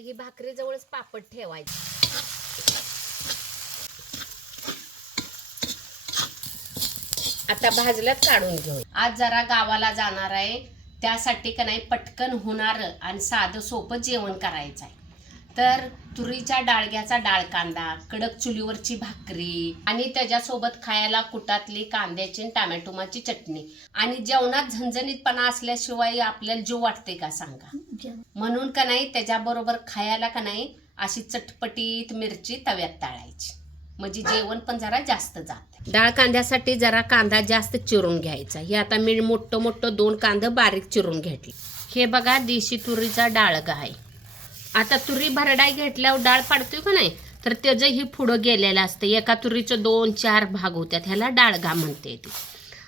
ही भाकरी जवळच पापड ठेवायचं. आता भाजल्यात काढून घेऊ आज जरा गावाला जाणार आहे. त्यासाठी का नाही पटकन होणार आणि साधं सोपं जेवण करायचं आहे. तर तुरीच्या डाळग्याचा डाळ कांदा कडक चुलीवरची भाकरी आणि त्याच्यासोबत खायला कुटातली कांद्याची टामॅटोमाची चटणी. आणि जेवणात झणझणीतपणा असल्याशिवाय आपल्याला जीव वाटते का सांगा? म्हणून का नाही त्याच्याबरोबर खायला का नाही अशी चटपटीत मिरची तव्यात तळायची. म्हणजे जेवण पण जरा जास्त जात. डाळ कांद्यासाठी जरा कांदा जास्त चिरून घ्यायचा. हे आता मी मोठं मोठं दोन कांदे बारीक चिरून घेतले. हे बघा देशी तुरीचा डाळगा आहे आता तुरी भरडाय घेतल्यावर डाळ पाडतोय का नाही? तर त्याचं ही पुढं गेलेलं असतं. एका तुरीचं दोन चार भाग होत्यात. ह्याला डाळगा म्हणते ती.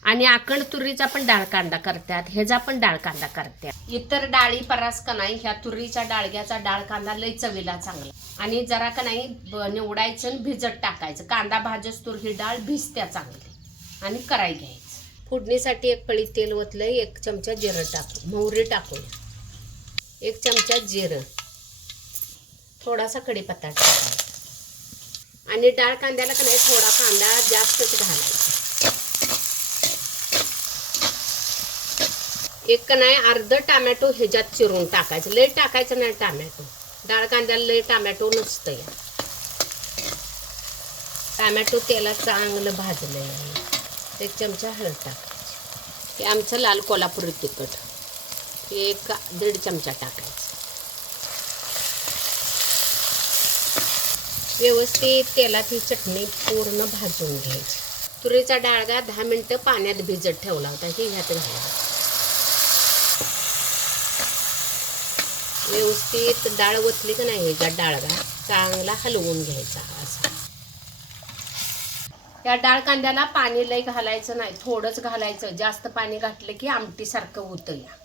आणि आकण तुरीचा पण डाळ कांदा करतात ह्याचा पण डाळ कांदा करतात. इतर डाळी परास का नाही ह्या तुरीच्या डाळग्याचा डाळ कांदा लय चवीला चांगला. आणि जरा का नाही ब- निवडायचं आणि भिजत टाकायचं. कांदा भाजस तुर ही डाळ भिजत्या चांगली. आणि कराय घ्यायचं. फोडणीसाठी एक पळी तेल ओतलं एक चमचा जिरं टाकू मोहरी टाकू. एक चमचा जिरं. थोडासा कढीपत्ता टाकायचा. आणि डाळ कांद्याला का नाही थोडा कांदा जास्तच घालायचा. एक नाही अर्ध टामॅटो ह्याच्यात चिरून टाकायचं. लय टाकायचं नाही टॅमॅटो. डाळ कांद्याला लय टॅमॅटो नसतं या टॅमॅटो तेलात चांगलं भाजलं आहे एक चमचा हळद टाकायची. हे आमचं लाल कोल्हापुरी तिखट. एक दीड चमचा टाकायचं. व्यवस्थित तेलात ही चटणी पूर्ण भाजून घ्यायची. तुरीचा डाळगा दहा मिनटं पाण्यात भिजत ठेवला होता. ही ह्यात घालायचं. व्यवस्थित डाळ ओतली की नाही ह्याचा डाळगा चांगला हलवून घ्यायचा असा. या डाळ कांद्याला पाणी लय घालायचं नाही थोडंच घालायचं. जास्त पाणी घातलं की आमटीसारखं होतं या.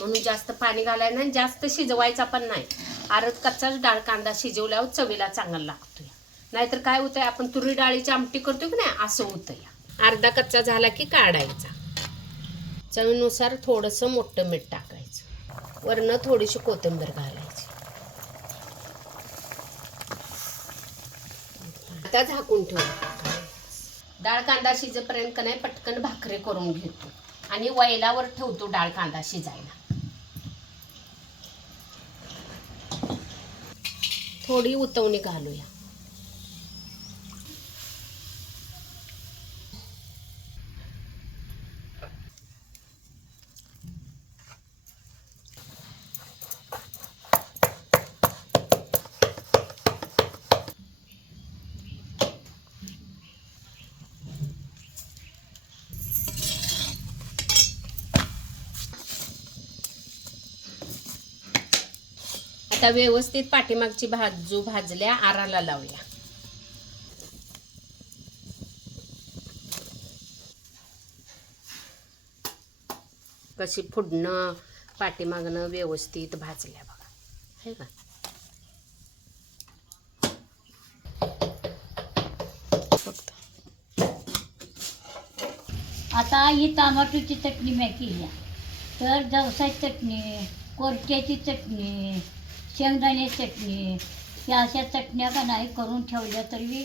म्हणून जास्त पाणी घालायचं नाही जास्त शिजवायचा पण नाही. आरत कच्चाच डाळ कांदा शिजवल्यावर चवीला चांगला लागतो नाहीतर काय होतंय आपण तुरी डाळीची आमटी करतो की नाही असं होतं या. अर्धा कच्चा झाला की काढायचा. चवीनुसार थोडंसं मोठं मीठ टाकायचं. वरनं थोडीशी कोथिंबीर घालायची. आता झाकून ठेवू डाळ कांदा शिजेपर्यंत का नाही पटकन भाकरी करून घेतो. आणि वैलावर ठेवतो डाळ कांदा शिजायला. थोडी उतवणी घालूया. आता व्यवस्थित पाठीमागची भाजू भाजल्या आराला लावूया. कशी फुडणं पाठीमागणं व्यवस्थित भाजल्या बघा. हे का? आता ही टमाटोची चटणी मी केली. आहे. तर जवसाची चटणी कोरट्याची चटणी शेंगदाणे चटणी. या अशा चटण्या का नाही करून ठेवल्या तरी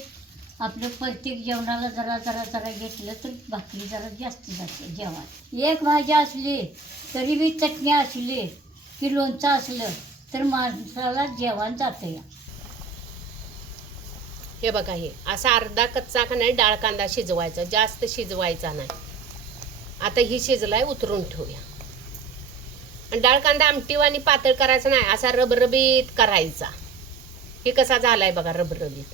आपलं प्रत्येक जेवणाला जरा जरा जरा घेतलं तर भाकरी जरा जास्त जाते जेवण. एक भाजी असली तरी बी चटणी असली की लोणचं असलं तर माणसाला जेवण जातं या. हे बघा हे असा अर्धा कच्चा का नाही डाळ कांदा शिजवायचा जास्त शिजवायचा नाही. आता ही शिजलाय उतरून ठेवूया. आणि डाळ कांदा आमटीवानी पातळ करायचा नाही असा रबरबीत करायचा. हे कसा झालाय बघा रबरबीत.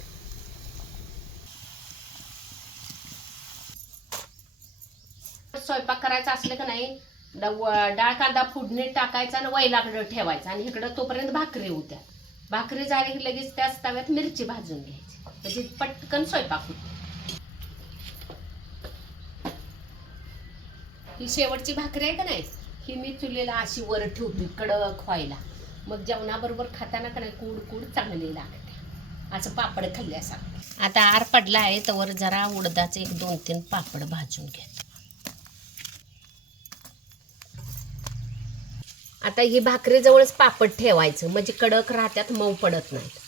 स्वयंपाक करायचा असलं का नाही डाळ कांदा फुडणीत टाकायचा आणि वैलाकडं ठेवायचा आणि इकडं तोपर्यंत भाकरी होत्या. भाकरी झाली की लगेच त्याच तव्यात मिरची भाजून घ्यायची. म्हणजे पटकन स्वयंपाक होते. ही शेवटची भाकरी आहे का नाही? ही मी चुलीला अशी वर ठेवते कडक व्हायला. मग जेवणाबरोबर खाताना का नाही कूड कूड चांगली लागते. असं पापड खाल्ल्यासारखं. आता आर पडला आहे तर जरा उडदाचे एक दोन तीन पापड भाजून घ्या. आता ही भाकरी जवळच पापड ठेवायचं म्हणजे कडक राहत्यात मऊ पडत नाहीत.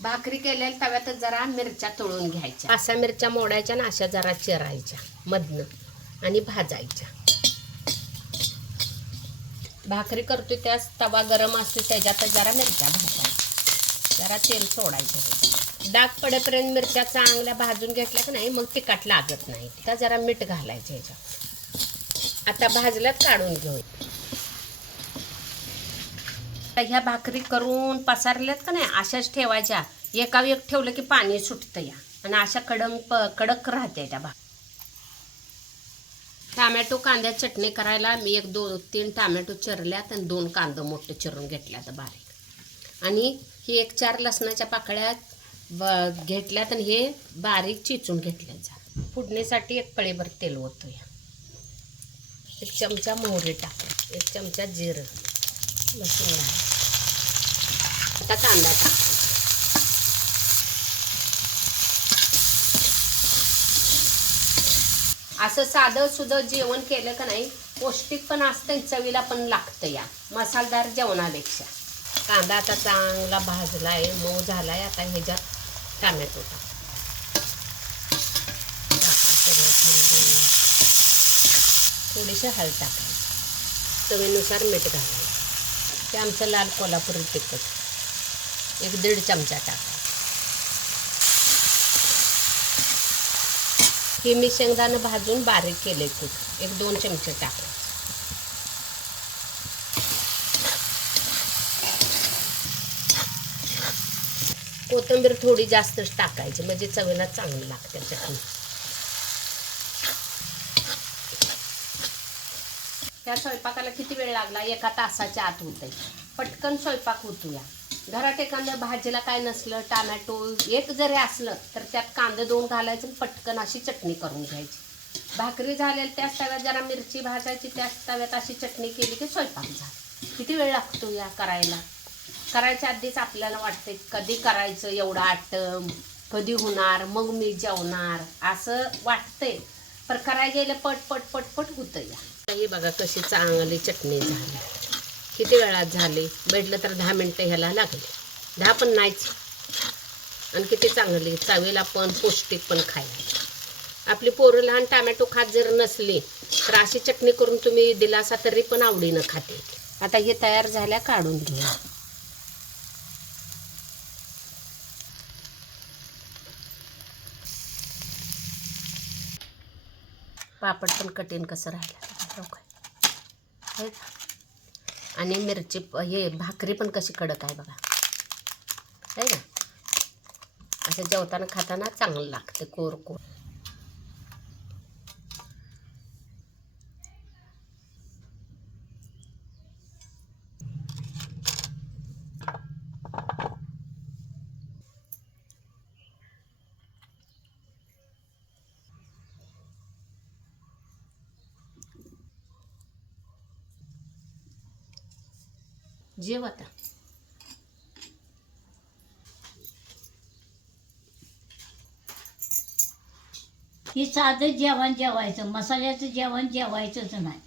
भाकरी केलेल्या तव्यात जरा मिरच्या तळून घ्यायच्या. अशा मिरच्या मोडायच्या आणि अशा जरा चिरायच्या मधनं आणि भाजायच्या. भाकरी करतो त्यास तवा गरम असतो त्याच्यात जरा मिरच्या भाजायच्या. जरा तेल सोडायचं डाग पडेपर्यंत मिरच्या चांगल्या भाजून घेतल्या की नाही मग तिखट लागत नाही. त्या जरा मीठ घालायचं ह्याच्यात. आता भाजल्यात काढून घेऊ ह्या भाकरी करून पसारल्यात का नाही अशाच ठेवायच्या. एका एक ठेवलं की पाणी सुटतं या. आणि अशा कडम प कडक राहते त्या भाकरी. टामॅटो कांद्या चटणी करायला मी एक दोन तीन टामॅटो चिरल्यात आणि दोन कांदं मोठे चिरून घेतल्यात बारीक. आणि ही एक चार लसणाच्या पाकळ्यात ब घेतल्यात आणि हे बारीक चिचून घेतल्या जा फुडणीसाठी एक पळीभर तेल ओतूया. एक चमचा मोहरी टाक एक चमचा जिरं. लसूण आता कांदा टाक असं साधं सुद्धा जेवण केलं का नाही पौष्टिक पण असतं चवीला पण लागतं या. मसालदार जेवणापेक्षा. कांदा आता चांगला भाजला आहे मऊ झाला आहे आता ह्याच्यात टामॅटो टाक. थोडीशी हळद टाकायची. चवीनुसार मीठ घालायचं. ते आमचं लाल कोल्हापुरी तिखट. एक दीड चमचा टाका हे मी शेंगदाणं भाजून बारीक केले खूप. एक दोन चमचे टाकले. कोथिंबीर थोडी जास्तच टाकायची म्हणजे चवीला चांगली लागते चटणी त्या स्वयंपाकाला किती वेळ लागला? एका तासाच्या आत होते पटकन स्वयंपाक होतो या घरात एखादं भाजीला काय नसलं टामॅटो एक जरी असलं तर त्यात कांदे दोन घालायचं पटकन अशी चटणी करून घ्यायची. भाकरी झालेली त्याच तव्यात जरा मिरची भाजायची त्याच तव्यात अशी चटणी केली की स्वयंपाक झाला. किती वेळ लागतो या करायला? करायच्या आधीच आपल्याला वाटते कधी करायचं एवढं आटम कधी होणार मग मी जेवणार असं वाटतंय. पण करायला गेलं पट पट पट पट होतं या. हे बघा कशी चांगली चटणी झाली. किती वेळात झाले? भेटलं तर दहा मिनटं ह्याला लागले. दहा पण नाहीच. आणि किती चांगली. चवीला पण पौष्टिक पण खायला. आपली पोरं लहान टॅमॅटो खात जर नसली तर अशी चटणी करून तुम्ही दिलासा तरी पण आवडीनं खाते. आता हे तयार झाल्या काढून घेऊया. पापड पण कठीण कसं राहिलं. हे आणि मिरची प- हे भाकरी पण कशी कडक आहे बघा. आहे ना? असं जेवताना खाताना चांगलं लागते कोर कोर जेव आता ही साधं जेवण जेवायचं मसाल्याचं जेवण जेवायचंच नाही.